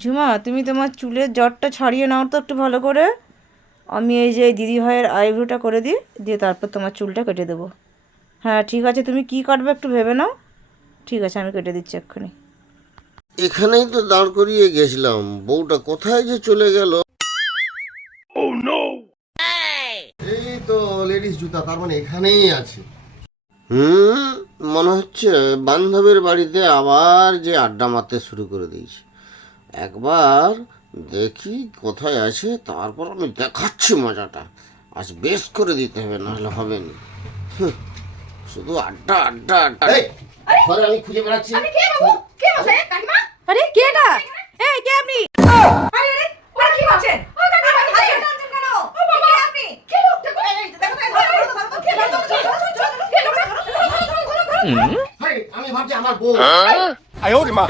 ঝুমা, তুমি তোমার চুলের জটটা ছাড়িয়ে নাও তো একটু ভালো করে। আমি এই যে দিদি ভাইয়ের আইব্রোটা করে দিই, দিয়ে তারপর তোমার চুলটা কেটে দেবো। হ্যাঁ ঠিক আছে, তুমি কি কাটবে একটু ভেবে নাও। ঠিক আছে, আমি কেটে দিচ্ছি এক্ষুনি। এখানেই তো দাঁড় করিয়ে গেছিলাম, বউটা কোথায় যে চলে গেল। এই তো লেডিস জুতা, তার মানে এখানেই আছে। হুম, মনে হচ্ছে বান্ধবীর বাড়িতে আবার যে আড্ডা মারতে শুরু করে দিয়েছি। একবার দেখি কোথায় আছে, তারপর আমি দেখাচ্ছি মজাটা। আজ বেশ করে দিতে হবে, নাহলে হবে না। হুঁ, শুধু আড্ডা আড্ডা আড্ডা। এই, ঘরে আমি খুঁজে বেড়াচ্ছি। আরে কে বাবু? কে বসে কাকিমা? আরে কে এটা? এই কে আপনি? আরে আরে ওরা কি ভাবছেন? ও কাকিমা হাত টানছেন কেন? ও বাবা আপনি কে লোকটা? এই দেখো তো কে লোকটা? ভাই, আমি ভাবছি আমার বউ। 哎呦我的妈！